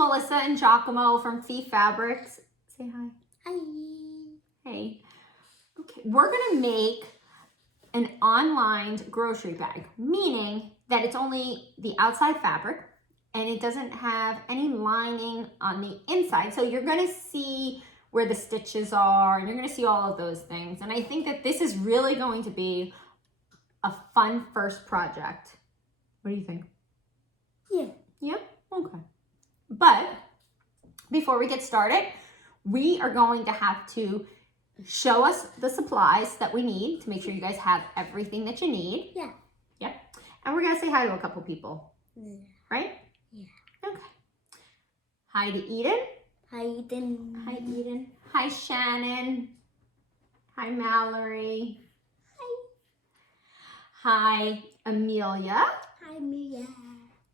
Melissa and Giacomo from Fee Fabrics. Say hi. Hi. Hey. Okay, we're gonna make an online grocery bag, meaning that it's only the outside fabric and it doesn't have any lining on the inside. So you're gonna see where the stitches are and you're gonna see all of those things. And I think that this is really going to be a fun first project. What do you think? Yeah. Yeah? Okay. But before we get started, we are going to have to show us the supplies that we need to make sure you guys have everything that you need. Yeah. Yep. And we're going to say hi to a couple people. Yeah. Right? Yeah. Okay. Hi to Eden. Hi, Eden. Hi, Eden. Hi, Shannon. Hi, Mallory. Hi, Amelia. Hi, Mia.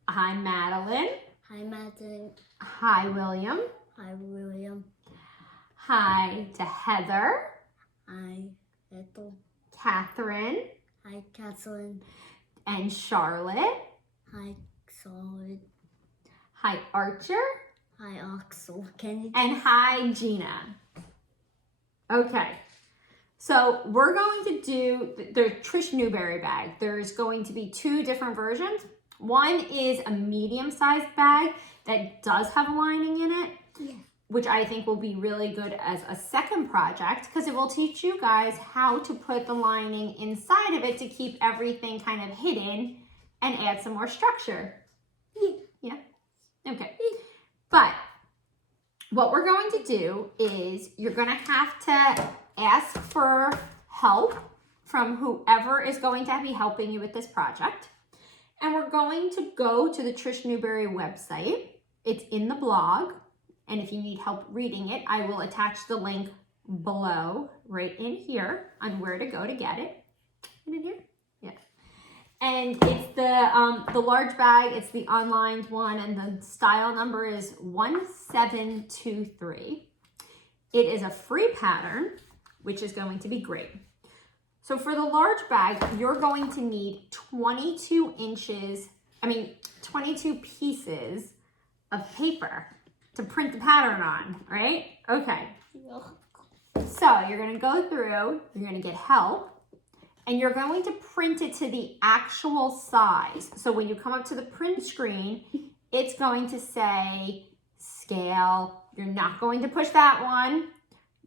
Hi, Madeline. Hi, Madeline. Hi, William. Hi, William. Hi to Heather. Hi, Ethel. Catherine. Hi, Catherine. And Charlotte. Hi, Solid. Hi, Archer. Hi, Axel. Kennedy. And hi, Gina. Okay. So we're going to do the Trish Newbery bag. There's going to be two different versions. One is a medium-sized bag that does have a lining in it, Yeah. which I think will be really good as a second project because it will teach you guys how to put the lining inside of it to keep everything kind of hidden and add some more structure. Yeah? Okay. But what we're going to do is you're going to have to ask for help from whoever is going to be helping you with this project. And we're going to go to the Trish Newbery website. It's in the blog. And if you need help reading it, I will attach the link below right in here on where to go to get it. In here? Yeah. And it's the large bag. It's the online one. And the style number is 1723. It is a free pattern, which is going to be great. So for the large bag, you're going to need 22 pieces of paper to print the pattern on, right? Okay. So you're gonna go through, you're gonna get help, and you're going to print it to the actual size. So when you come up to the print screen, it's going to say scale. You're not going to push that one.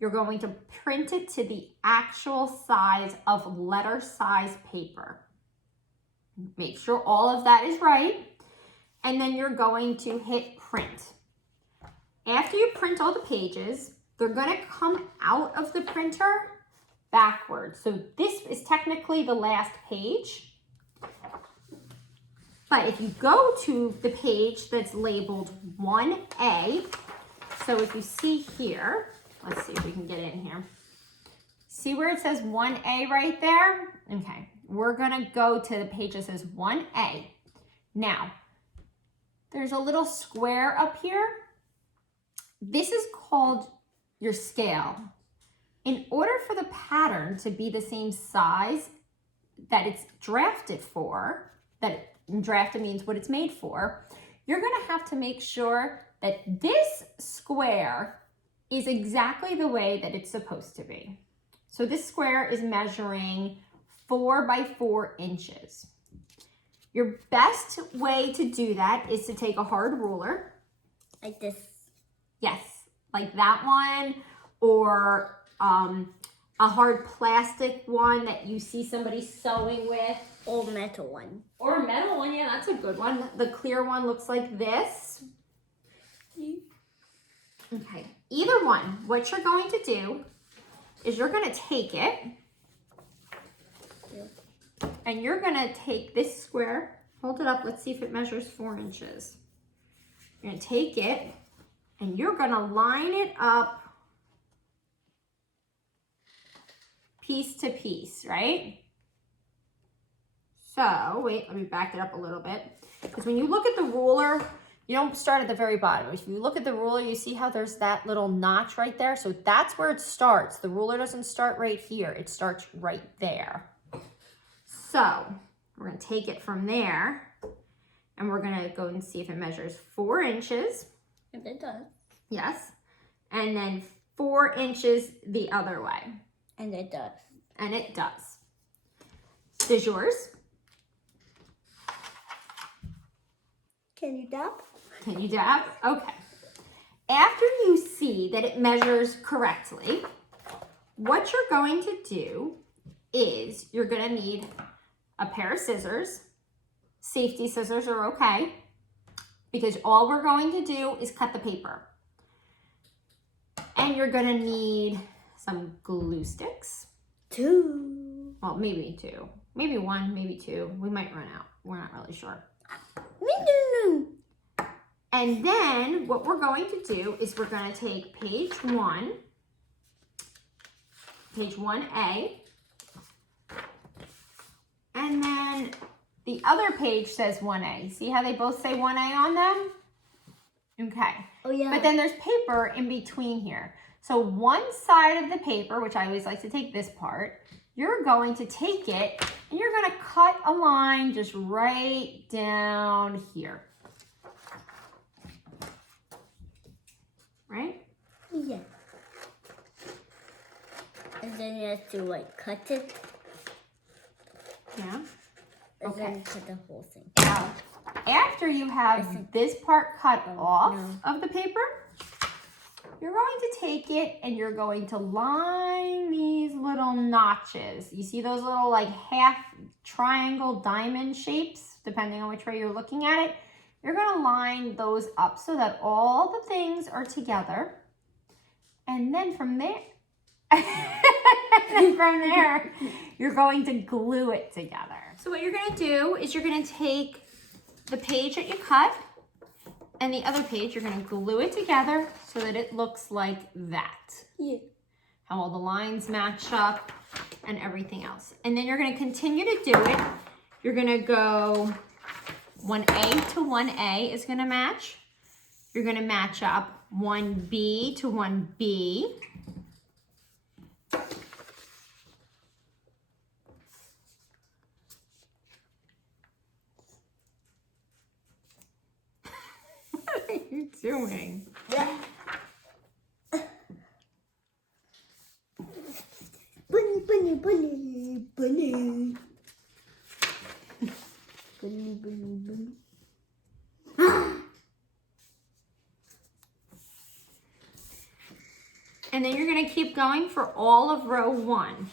You're going to print it to the actual size of letter size paper. Make sure all of that is right. And then you're going to hit print. After you print all the pages, they're going to come out of the printer backwards. So this is technically the last page. But if you go to the page that's labeled 1A, so if you see here, let's see if we can get in here. See where it says 1A right there? Okay, we're gonna go to the page that says 1A. Now, there's a little square up here. This is called your scale. In order for the pattern to be the same size that it's drafted for, drafted means what it's made for, you're gonna have to make sure that this square is exactly the way that it's supposed to be. So this square is measuring 4 by 4 inches. Your best way to do that is to take a hard ruler. Like this. Yes, like that one, or a hard plastic one that you see somebody sewing with. Or metal one. Or a metal one, yeah, that's a good one. The clear one looks like this. Okay, either one. What you're going to do is you're going to take it and you're going to take this square, hold it up, let's see if it measures 4 inches. You're going to take it and you're going to line it up piece to piece, right? So, wait, let me back it up a little bit. Because when you look at the ruler, you don't start at the very bottom. If you look at the ruler, you see how there's that little notch right there? So that's where it starts. The ruler doesn't start right here. It starts right there. So we're going to take it from there and we're going to go and see if it measures 4 inches. And it does. Yes. And then 4 inches the other way. And it does. And it does. Does yours? Can you dab? Can you dab? Okay. After you see that it measures correctly, what you're going to do is you're going to need a pair of scissors. Safety scissors are okay, because all we're going to do is cut the paper. And you're going to need some glue sticks. 2. Well, maybe 2. Maybe 1, maybe 2. We might run out. We're not really sure. No. And then what we're going to do is we're going to take page 1, page 1A, and then the other page says 1A. See how they both say 1A on them? Okay. Oh, yeah. But then there's paper in between here. So one side of the paper, which I always like to take this part, you're going to take it and you're going to cut a line just right down here. Right? Yeah. And then you have to like cut it. Yeah. And Okay. then cut the whole thing. Now, after you have this part cut off of the paper, you're going to take it and you're going to line these little notches. You see those little like half triangle diamond shapes, depending on which way you're looking at it? You're going to line those up so that all the things are together. And then from there, you're going to glue it together. So what you're going to do is you're going to take the page that you cut and the other page, you're going to glue it together so that it looks like that. Yeah. How all the lines match up and everything else. And then you're going to continue to do it. You're going to go 1A to 1A is going to match. You're going to match up 1B to 1B. What are you doing? Yeah. Bunny, bunny, bunny, bunny. Bunny, bunny, bunny. And then you're going to keep going for all of row 1.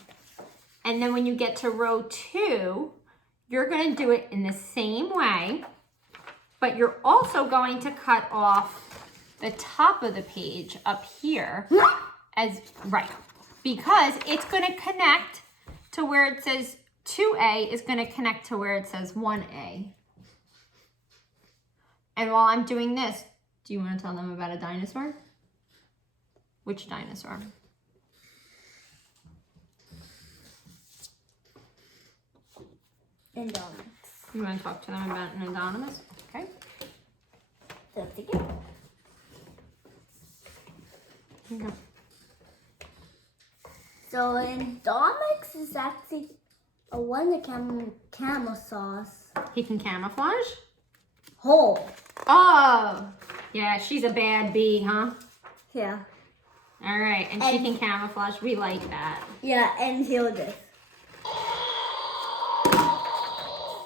And then when you get to row 2, you're going to do it in the same way, but you're also going to cut off the top of the page up here as right, because it's going to connect to where it says 2A is going to connect to where it says 1A. And while I'm doing this, do you want to tell them about a dinosaur? Which dinosaur? Anonymous. You want to talk to them about an anonymous? Okay. That's it. Okay. So Indomix is actually a one that can camouflage. He can camouflage? Hole. Oh! Yeah, she's a bad bee, huh? Yeah. All right, and she can camouflage. We like that. Yeah, and heal this.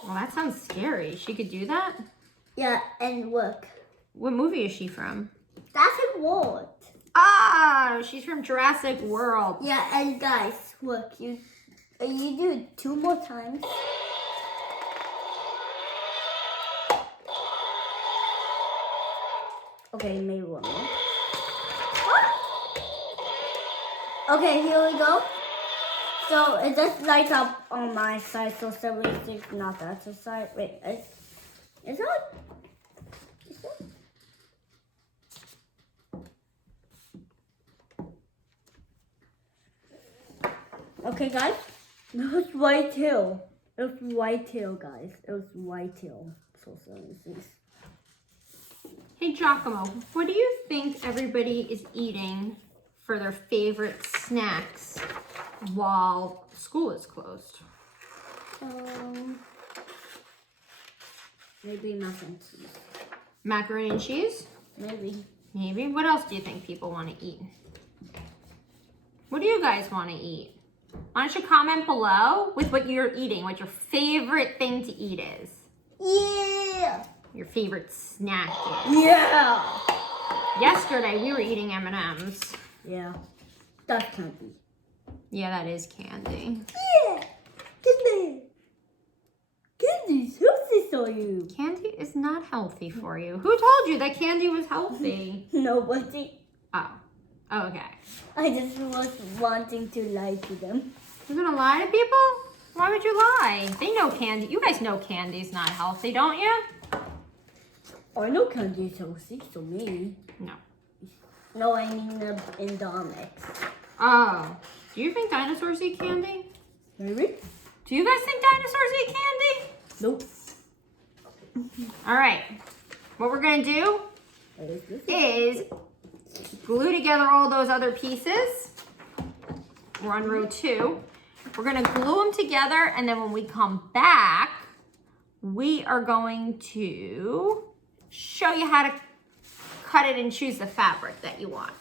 Well, that sounds scary. She could do that? Yeah, and look. What movie is she from? That's a world. Ah, she's from Jurassic World. Yeah, and guys, look, you do it 2 more times. Okay, maybe 1 more. Okay, here we go. So it just lights up on my side, so 76, not that side. Wait, is that? Okay, guys. It was white tail. It was white tail, guys. It was white tail. So 76. Hey, Giacomo, what do you think everybody is eating for their favorite snacks while school is closed? Maybe mac and cheese. Macaroni and cheese? Maybe. Maybe. What else do you think people want to eat? What do you guys want to eat? Why don't you comment below with what you're eating, what your favorite thing to eat is? Yeah. Your favorite snack is? Yeah. Yesterday we were eating M&Ms. Yeah. That's candy. Yeah, that is candy. Yeah. Candy. Candy's healthy for you. Candy is not healthy for you. Who told you that candy was healthy? Nobody. Oh, okay. I just was wanting to lie to them. You're gonna lie to people? Why would you lie? They know candy. You guys know candy's not healthy, don't you? I know candy is healthy, so me. No. No, I mean the endemics. Oh. Do you think dinosaurs eat candy? Maybe? Do you guys think dinosaurs eat candy? Nope. All right. What we're gonna do is glue together all those other pieces. We're on row 2. We're gonna glue them together, and then when we come back, we are going to show you how to cut it and choose the fabric that you want.